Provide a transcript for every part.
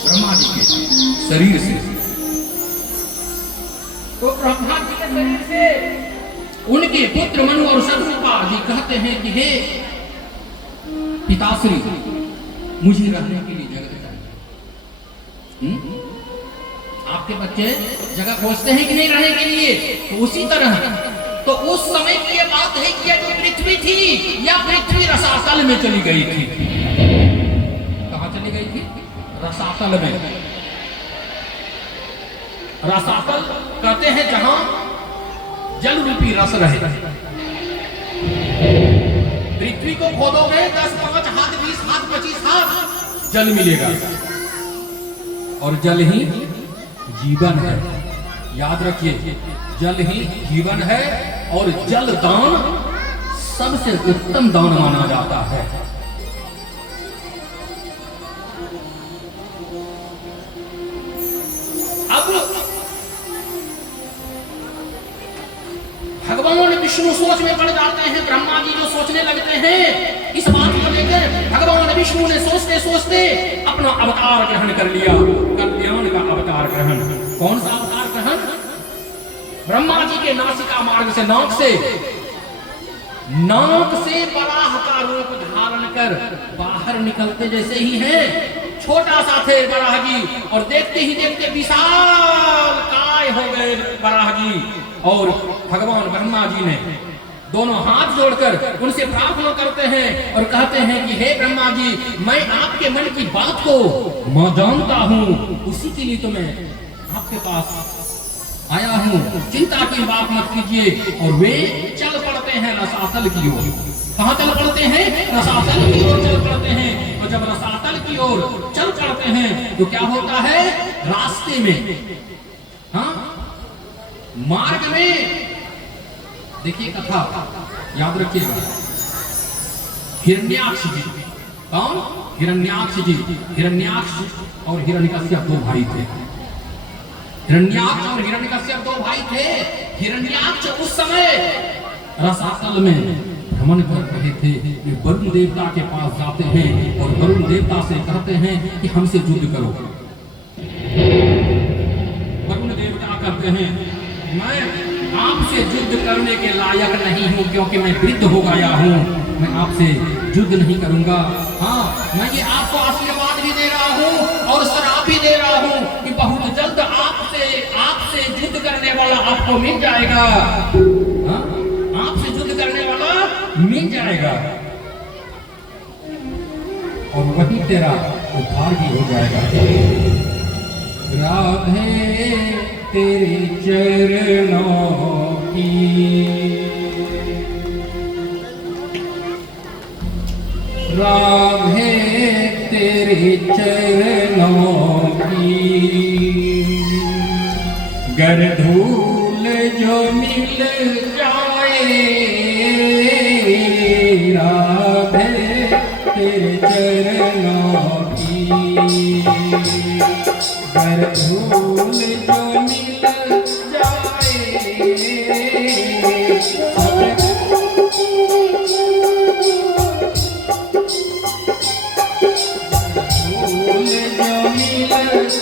ब्रह्मा जी के शरीर से। तो ब्रह्मा जी के शरीर से उनके पुत्र मनु और शत्रुपा जी कहते हैं कि हे पिताश्री, मुझे रहने के लिए जगह चाहिए। आपके बच्चे जगह खोजते हैं कि नहीं रहने के लिए? तो उसी तरह तो उस समय की ये बात है कि जो पृथ्वी थी या पृथ्वी रसातल में चली गई थी। कहां चली गई थी? रसातल में। रसातल कहते हैं जहां जल रूपी रस रहे। पृथ्वी को खोदोगे 10, 5 हाथ, 20 हाथ, 25 हाथ जल मिलेगा, और जल ही जीवन है। याद रखिए, जल ही जीवन है, और जल दान सबसे उत्तम दान माना जाता है। अब भगवान विष्णु सोच में पड़ जाते हैं। ब्रह्मा जी जो सोचने लगते हैं इस बात को लेकर, भगवान विष्णु ने सोचते सोचते अपना अवतार ग्रहण कर लिया, कल्याण का अवतार ग्रहण। कौन सा अवतार ग्रहण? ब्रह्मा जी के नासिका मार्ग से, नाक से बराह का रूप धारण कर बाहर निकलते जैसे ही है, छोटा सा थे बराह जी, और देखते ही देखते विशाल काय हो गए बराह जी। और भगवान ब्रह्मा जी ने दोनों हाथ जोड़कर उनसे प्रार्थना करते हैं और कहते हैं कि हे ब्रह्मा जी, मैं आपके मन की बात को मैं जानता हूं, उसी के लिए तो मैं आपके पास आया हूं। चिंता की बात मत कीजिए। और वे चल पड़ते हैं रसातल की ओर। कहां चल पड़ते हैं? रसातल की ओर चल पड़ते हैं। और जब रसातल की ओर चल पड़ते हैं तो क्या होता है? रास्ते में, हाँ, मार्ग में देखिए कथा याद रखिएगा। हिरण्याक्ष जी, कौन? हिरण्याक्ष जी। हिरण्याक्ष और हिरण्यकश्यप दो भाई थे। हिरण्याक्ष और हिरण्यकश्यप दो भाई थे। हिरण्याक्ष उस समय रसातल में भ्रमण कर रहे थे। वे वरुण देवता के पास जाते हैं और वरुण देवता से कहते हैं कि हमसे युद्ध करो। वरुण देवता कहते हैं मैं आपसे युद्ध करने के लायक नहीं हूं, क्योंकि मैं वृद्ध हो गया हूं, मैं आपसे युद्ध नहीं करूंगा। हाँ, मैं ये आपको आशीर्वाद भी दे रहा हूं और श्राप भी दे रहा हूं कि बहुत जल्द आपसे युद्ध करने वाला आपको मिल जाएगा। हाँ, आपसे युद्ध करने वाला मिल जाएगा, और वही तेरा उद्धार भी हो जाएगा। राधे तेरे चरणों की, राधे तेरे चरणों की, गर धूल जो मिल जाए, राधे तेरे चरणों की, गर धूल जो मिल जाए, धूल जो मिल जाए,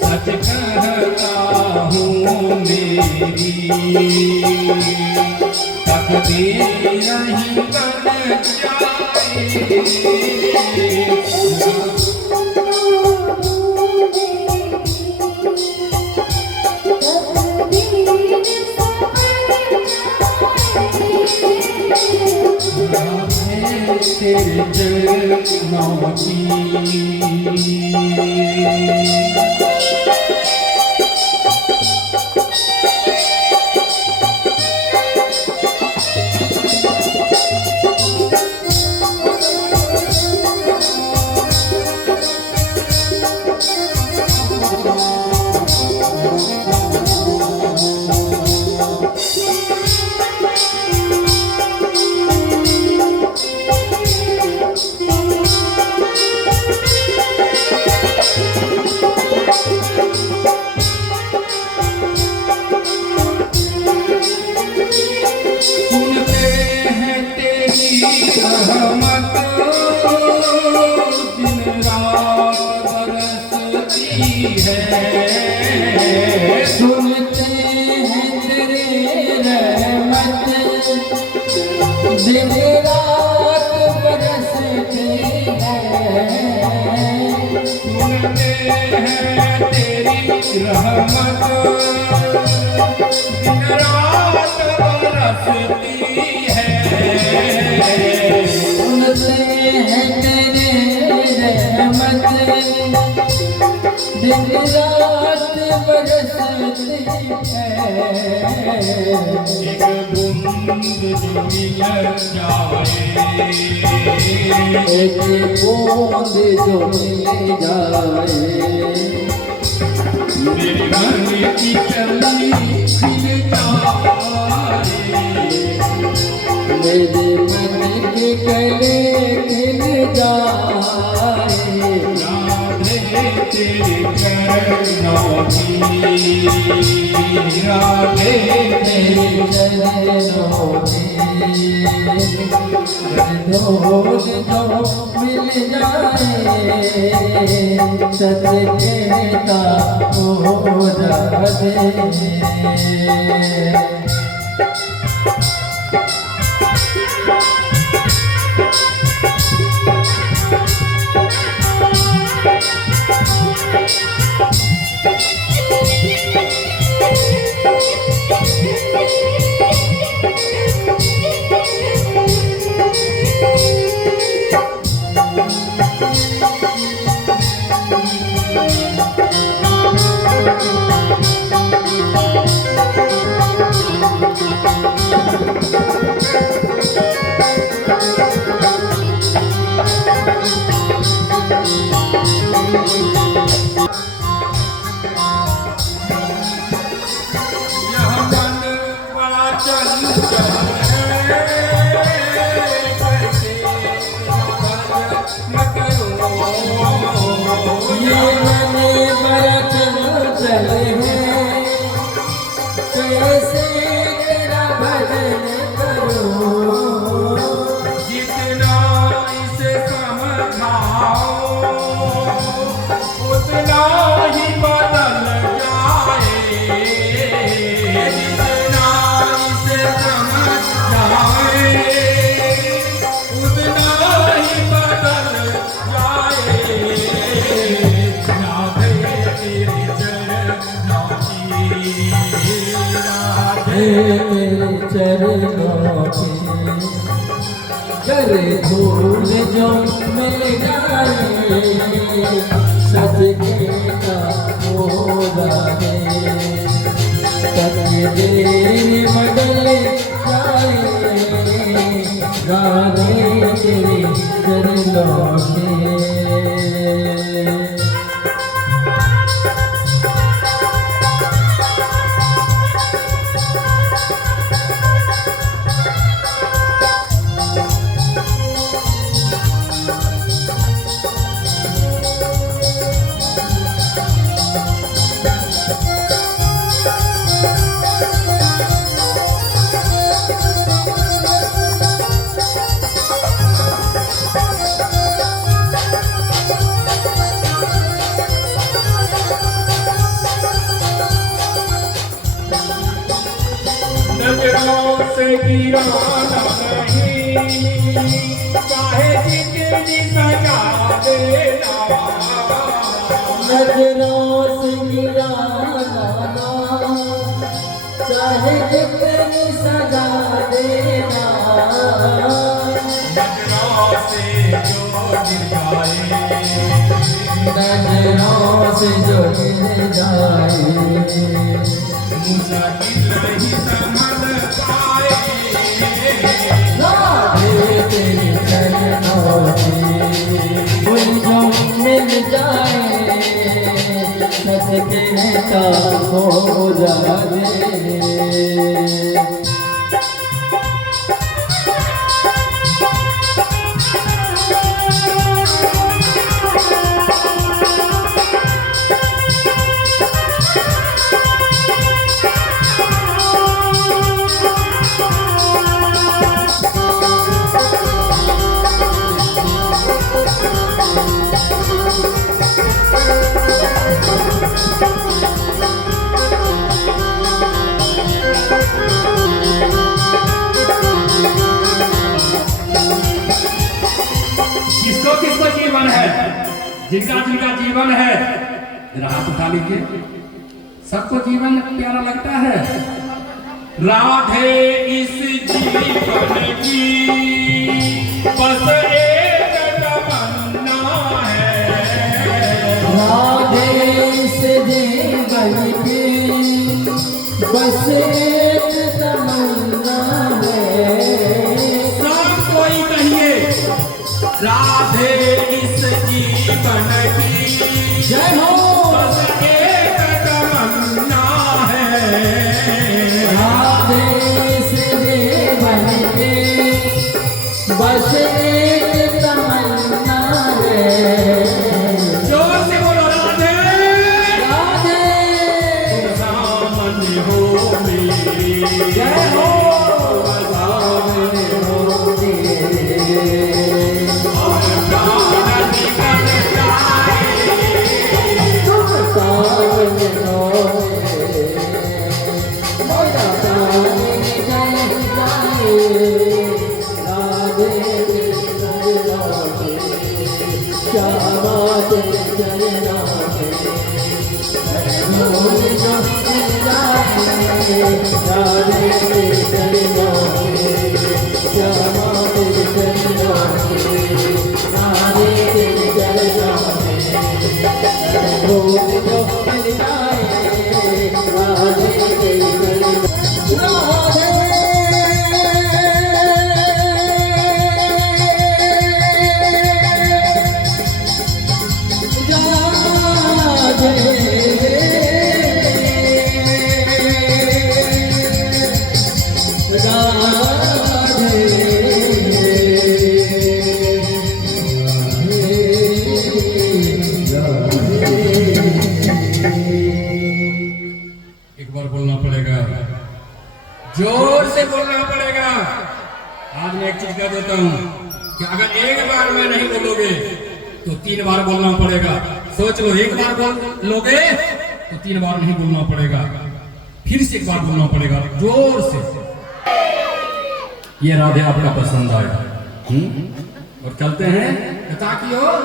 सच कहता हूँ मेरी तकदीर नहीं बन जाए। तेरे चरणों की, है। सुनते हैं तेरे रहमत दिन रात बरसती है। सुनते हैं तेरी रहमत दिन रात बरसती है। सुनते हैं तेरे रहमत दिन रात बरसती है। एक बूंद जो मिल जाए, एक बूंद जो मिल जाए, मेरे मन की कली खिल जाए। मेरे मन की कली खिल जाए। राधे तेरे चरणों की, राधे तेरे चरणों की रोज जो मिल जाए, सदके का हो राधे। तेरे चरणों की करे धूल जो मिल जाए, सदके का हो राधे। तकदीर बदल जाए, राधे तेरे चरणों की। नजरों से गिराना नहीं, चाहे जितनी सजा देना। नजरों से गिराना चाहे जितनी सजा देना। नजरों से जो गिर जाए, नजरों से जो गिर जाए, मुश्किल नहीं समझ पाए। राधे तेरे चरणों की कोई जो मिल जाए, सदके का हो राधे। किसको किसको जीवन है, जिनका जिनका जीवन है हाथ उठा लीजिए। सबको जीवन प्यारा लगता है। राधे इस जीवन की बस एक तमन्ना है, राधे इस जीवन की बस एक तमन्ना है। सब कोई कहिए राधे इस जीवन की जय हो। बस एक तमन्ना है, राधे इस जीवन की बस एक तमन्ना है। जोर से बोलो राधे। राधे सामने हो मेरे, जय हो। सामने हो तेरे, और प्राण निकल जाए, तुम सामने हो तेरे, मेरा प्राण निकल जाए। राधे चरणों में, श्यामा तेरे चरणों में, मोह जो मिल जाए। राधे तेरे चरणों में, श्यामा तेरे चरणों में, राधे तेरे चरणों में, मोह जो मिल जाए। राधे तेरे चरणों में, एक बार बोलना पड़ेगा, जोर से बोलना पड़ेगा। आज मैं एक चीज कह देता हूँ कि अगर एक बार में नहीं बोलोगे तो 3 बार बोलना पड़ेगा। सोच लो, एक बार बोल लोगे तो 3 बार नहीं बोलना पड़ेगा, फिर से एक बार बोलना पड़ेगा जोर से। ये राधे आपका पसंद आया। और चलते हैं कथा की ओर।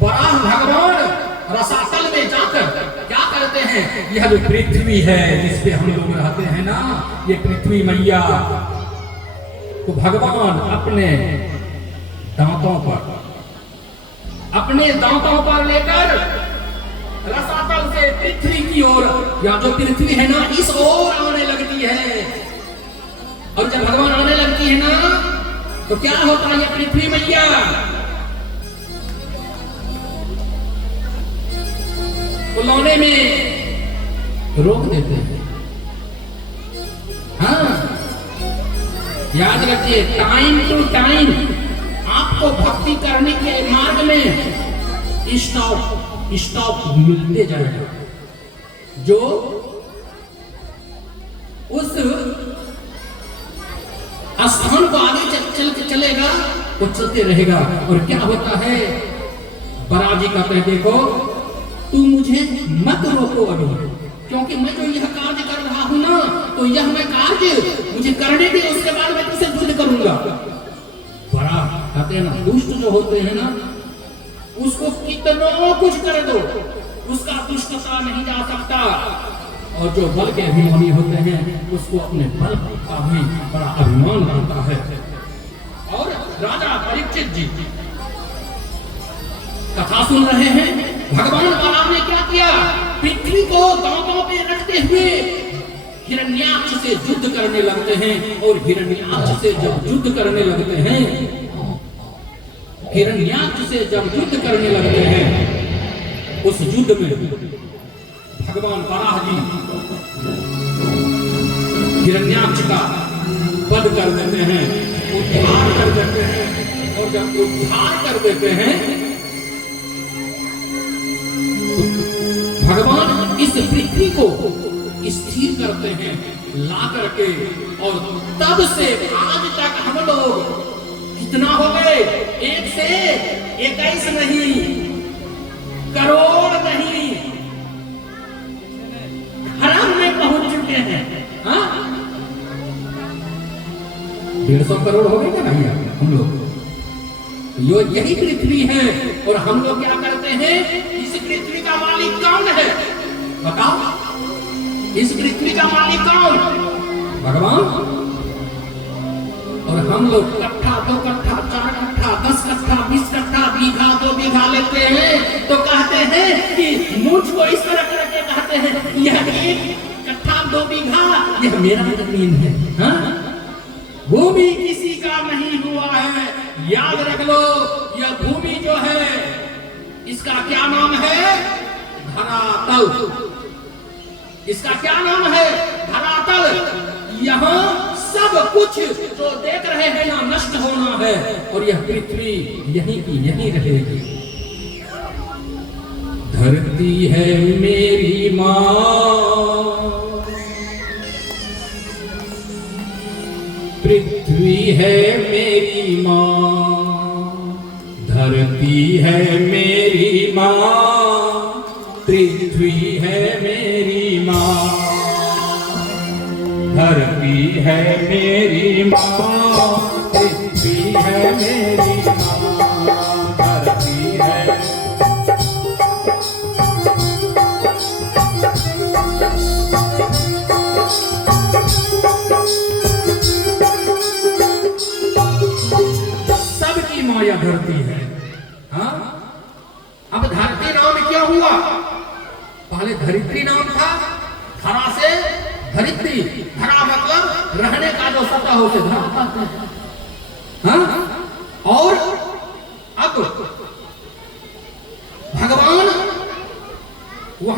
बराह भगवान रसातल में जाकर क्या करते हैं, यह जो पृथ्वी है जिस पे हम लोग रहते हैं ना, ये पृथ्वी मैया तो भगवान अपने दांतों पर लेकर रसातल से पृथ्वी की ओर, या जो पृथ्वी है ना इस ओर आने लगती है। और जब भगवान आने लगती है ना तो क्या होता है, ये पृथ्वी मैया बुलाने में रोक देते हैं। हाँ, याद रखिए, टाइम टू टाइम आपको भक्ति करने के मार्ग में स्टॉप मिलते जाएगा। जो उस स्थान को आगे चल के चलेगा वो चलते रहेगा। और क्या होता है, बराजी कहते हैं देखो तू मुझे मत रोको अभी, क्योंकि मैं जो यह कार्य कर रहा हूं ना, तो यह मैं कार्य मुझे करने दे, उसके बाद मैं तुझसे युद्ध करूंगा। बड़ा कहते हैं ना, दुष्ट जो होते हैं ना उसको कितना कुछ कर दो उसका दुष्टता नहीं जा सकता, और जो बल के अभिमानी होते हैं उसको अपने बल का भी बड़ा अभिमान रहता है। और राजा परीक्षित जी कथा सुन रहे हैं, भगवान बलराम ने क्या किया, पृथ्वी को दांतों पे रखते हुए हिरण्याक्ष से युद्ध करने लगते हैं। और हिरण्याक्ष से जब युद्ध करने लगते हैं, हिरण्याक्ष से जब युद्ध करने लगते हैं, उस युद्ध में भगवान बराह जी हिरण्याक्ष का वध कर देते हैं, उद्धार कर देते हैं। और जब उद्धार कर देते हैं भगवान इस पृथ्वी को स्थिर करते हैं ला करके। और तब से आज तक हम लोग कितना हो गए, 1 से 21 नहीं, करोड़ नहीं, खरब में पहुंच चुके हैं। 150 करोड़ हो गए क्या भैया हम लोग? यो यही पृथ्वी है। और हम लोग क्या करते हैं, इस पृथ्वी का मालिक कौन है बताओ? इस पृथ्वी का मालिक कौन? भगवान। और हम लोग कट्ठा, 2 कट्ठा, 4 कट्ठा, 10 कट्ठा, 20 कट्ठा, बीघा, 2 बीघा लेते हैं तो कहते हैं कि मुझ को इस तरह करके कहते हैं यह 1 कट्ठा 2 बीघा यह मेरा जमीन है। हाँ? भूमि किसी का नहीं हुआ है। याद रख लो, यह भूमि जो है इसका क्या नाम है? धरातल। इसका क्या नाम है? धरातल। यहाँ सब कुछ जो देख रहे हैं यहाँ नष्ट होना है और यह पृथ्वी यहीं की यहीं रहेगी। धरती है मेरी माँ, पृथ्वी है मेरी माँ। धरती है मेरी माँ, पृथ्वी है मेरी माँ। धरती है मेरी माँ, पृथ्वी है मेरी माँ। धरती है सबकी माया धरती है। हाँ? अब धरती नाम क्या हुआ? पहले धरित्री नाम था। धरा से धरित्री, धरा मतलब रहने का जो सत्ता हो उसे धरा कहते हैं। हाँ? और अब भगवान वहां